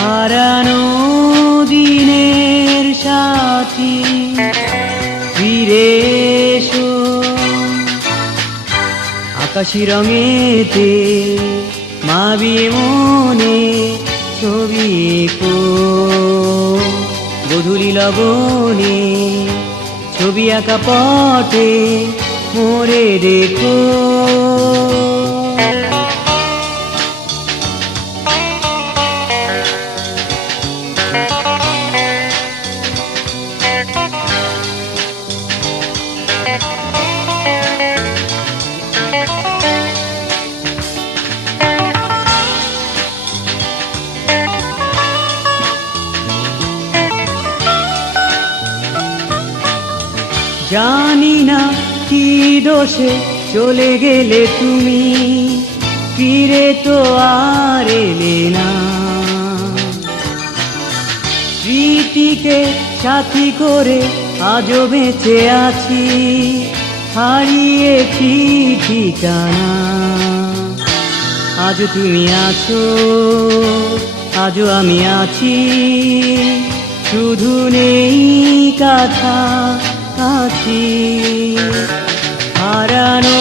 হারানো দিনের সাথী ফিরে এসো, আকাশি রঙেতে মাবিয়ে মনে ছবি এঁকো, গধূলি লবণে ছবি আঁকা পটে মোরে দেখো। জানি না কি দোষে চলে গেলে তুমি, ফিরে তো আর এলে না। স্মৃতিকে সাথী করে আজও বেঁচে আছি, হারিয়েছি ঠিকানা। আজও তুমি আছো, আজও আমি আছি, শুধু নেই কথা আছি। হারানো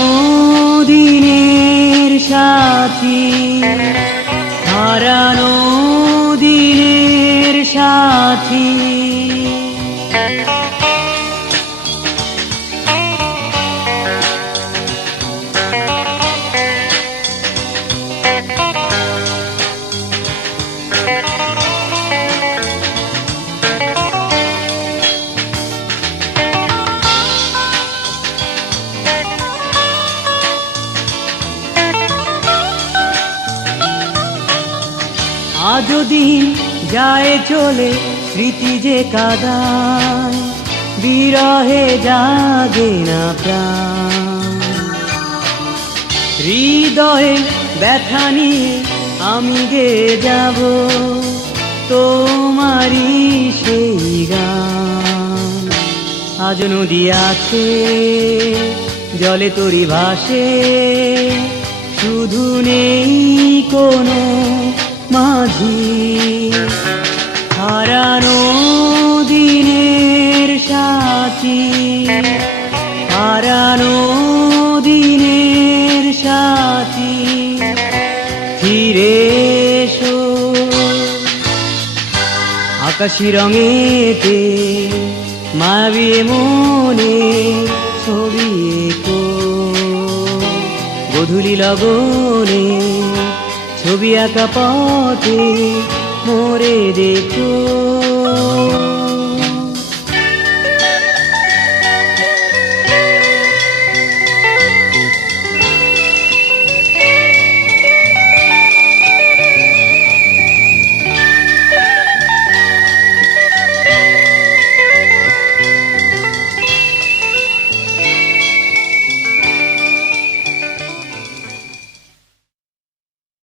দিনের সাথী, হারানো দিনের সাথী। আজও দিন যায় চলে, স্মৃতি যে কাঁদায়, বিরহে জাগে না প্রাণ। হৃদয়ে ব্যথা নিয়ে আমি গেয়ে যাব তোমারই সেই গান। আজ নদী আছে, জলে তরি ভাসে, শুধু নেই কোনো মাঝি। হারানো দিনের সাথী, হারানো দিনের সাথী, ফিরে এসো। আকাশি রঙেতে মাবিয়ে মনে ছবি এঁকো, গধূলি লবণে ছবি আঁকা পথে মোরে দেখো।